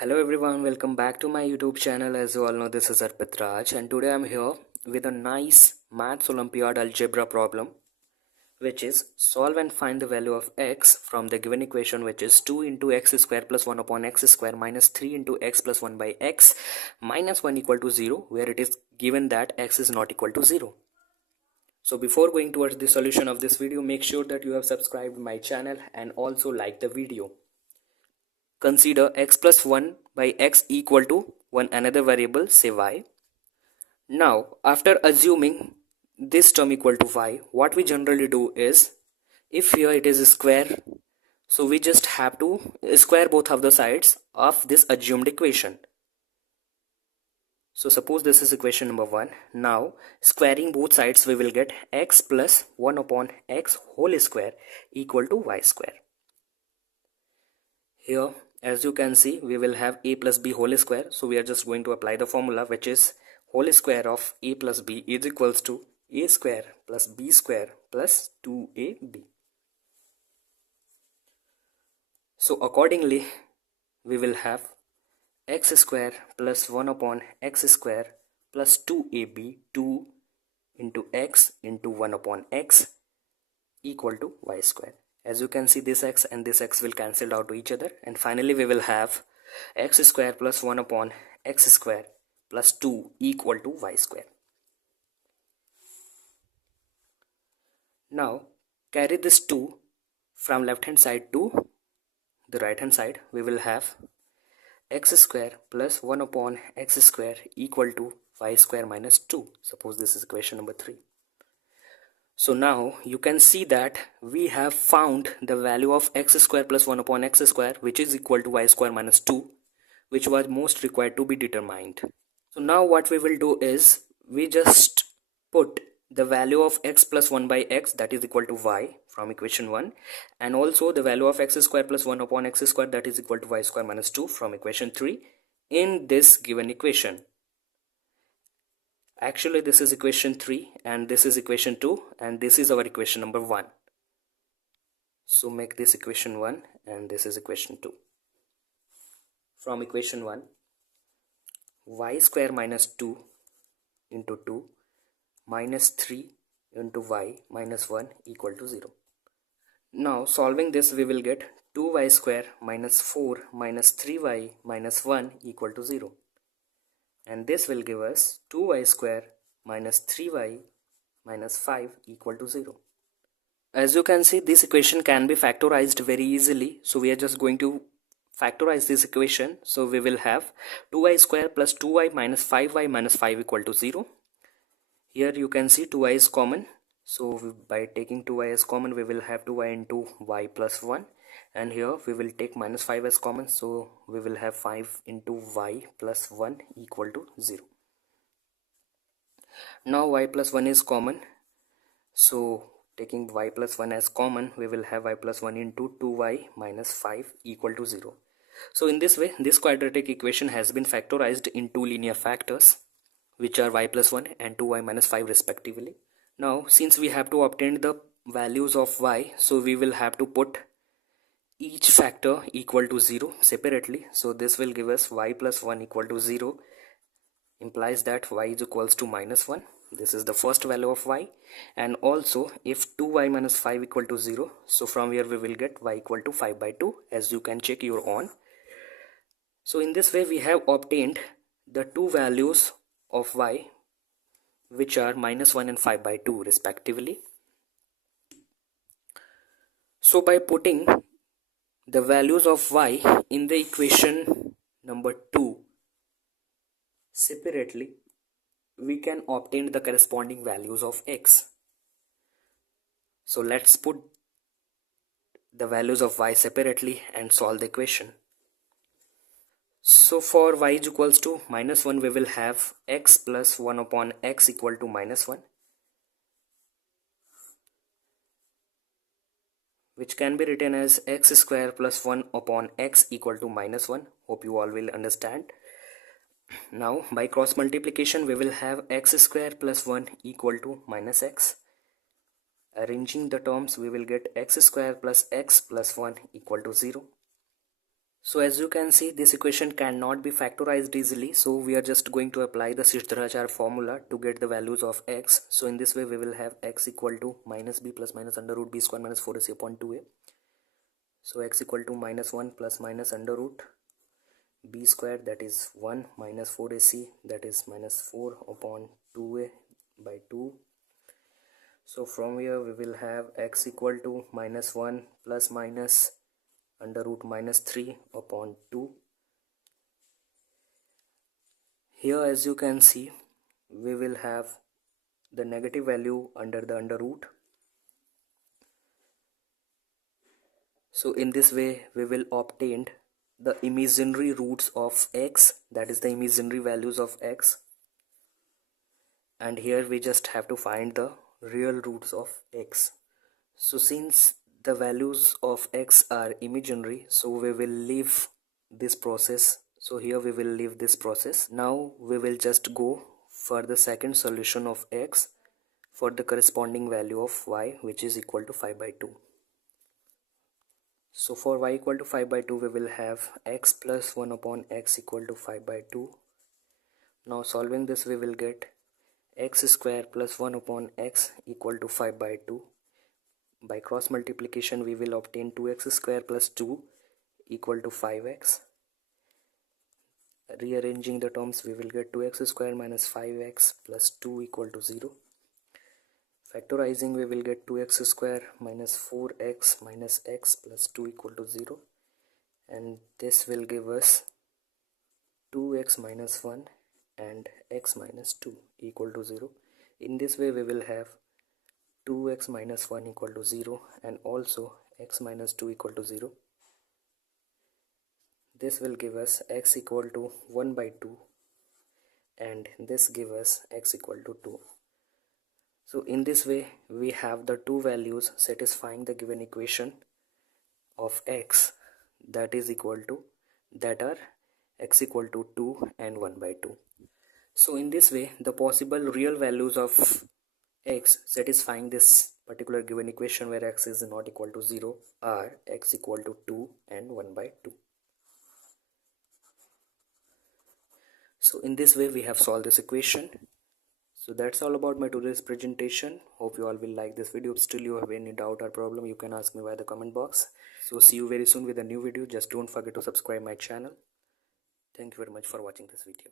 Hello everyone, welcome back to my YouTube channel. As you all know, this is Arpit Raj, and today I'm here with a nice Math Olympiad algebra problem, which is solve and find the value of x from the given equation, which is 2 into x square plus 1 upon x square minus 3 into x plus 1 by x minus 1 equal to 0, where it is given that x is not equal to 0. So before going towards the solution of this video, make sure that you have subscribed my channel and also like the video. Consider x plus 1 by x equal to one another variable, say y. Now, after assuming this term equal to y, what we generally do is, if here it is a square, so we just have to square both of the sides of this assumed equation. So suppose this is equation number 1. Now, squaring both sides, we will get x plus 1 upon x whole square equal to y square. Here, as you can see, we will have a plus b whole square. So we are just going to apply the formula, which is whole square of a plus b is equals to a square plus b square plus 2ab. So accordingly, we will have x square plus 1 upon x square plus 2ab, 2 into x into 1 upon x equal to y square. As you can see, this x and this x will cancel out to each other, and finally we will have x square plus 1 upon x square plus 2 equal to y square. Now carry this 2 from left hand side to the right hand side. We will have x square plus 1 upon x square equal to y square minus 2. Suppose this is equation number 3. So now you can see that we have found the value of x square plus 1 upon x square, which is equal to y square minus 2, which was most required to be determined. So now what we will do is, we just put the value of x plus 1 by x, that is equal to y, from equation 1, and also the value of x square plus 1 upon x square, that is equal to y square minus 2, from equation 3 in this given equation. Actually, this is equation 3 and this is equation 2 and this is our equation number 1. So make this equation 1 and this is equation 2. From equation 1, y square minus 2 into 2 minus 3 into y minus 1 equal to 0. Now solving this, we will get 2y square minus 4 minus 3y minus 1 equal to 0. And this will give us 2y square minus 3y minus 5 equal to 0. As you can see, this equation can be factorized very easily. So we are just going to factorize this equation. So we will have 2y square plus 2y minus 5y minus 5 equal to 0. Here you can see 2y is common. So by taking 2y as common, we will have 2y into y plus 1. And here we will take minus 5 as common, so we will have 5 into y plus 1 equal to 0. Now y plus 1 is common, so taking y plus 1 as common, we will have y plus 1 into 2y minus 5 equal to 0. So in this way, this quadratic equation has been factorized in two linear factors, which are y plus 1 and 2y minus 5 respectively. Now since we have to obtain the values of y, so we will have to put each factor equal to 0 separately. So this will give us y plus 1 equal to 0, implies that y is equals to minus 1. This is the first value of y. And also if 2y minus 5 equal to 0, so from here we will get y equal to 5 by 2, as you can check your own. So in this way we have obtained the two values of y, which are minus 1 and 5 by 2 respectively. So by putting the values of y in the equation number 2 separately, we can obtain the corresponding values of x. So let's put the values of y separately and solve the equation. So for y is equals to minus 1, we will have x plus 1 upon x equal to minus 1, which can be written as x square plus 1 upon x equal to minus 1. Hope you all will understand. Now by cross multiplication, we will have x square plus 1 equal to minus x. Arranging the terms, we will get x square plus x plus 1 equal to 0. So as you can see, this equation cannot be factorized easily, so we are just going to apply the Sridharacharya formula to get the values of x. So in this way we will have x equal to minus b plus minus under root b square minus 4ac upon 2a. So x equal to minus 1 plus minus under root b square, that is 1, minus 4ac, that is minus 4 upon 2a by 2. So from here we will have x equal to minus 1 plus minus under root minus 3 upon 2. Here as you can see, we will have the negative value under the under root. So in this way we will obtain the imaginary roots of x, that is the imaginary values of x, and here we just have to find the real roots of x. So since the values of x are imaginary, so we will leave this process. So here we will leave this process. Now we will just go for the second solution of x for the corresponding value of y, which is equal to 5 by 2. So for y equal to 5 by 2 we will have x plus 1 upon x equal to 5 by 2. Now solving this we will get x square plus 1 upon x equal to 5 by 2. By cross multiplication we will obtain 2x square plus 2 equal to 5x. Rearranging the terms we will get 2x square minus 5x plus 2 equal to 0. Factorizing we will get 2x square minus 4x minus x plus 2 equal to 0, and this will give us 2x minus 1 and x minus 2 equal to 0. In this way we will have 2x minus 1 equal to 0 and also x minus 2 equal to 0. This will give us x equal to 1 by 2 and this give us x equal to 2. So in this way we have the two values satisfying the given equation of x, that are x equal to 2 and 1 by 2. So in this way the possible real values of x satisfying this particular given equation where x is not equal to 0 are x equal to 2 and 1 by 2. So in this way we have solved this equation. So that's all about my today's presentation. Hope you all will like this video. If still you have any doubt or problem, you can ask me via the comment box. So see you very soon with a new video. Just don't forget to subscribe my channel. Thank you very much for watching this video.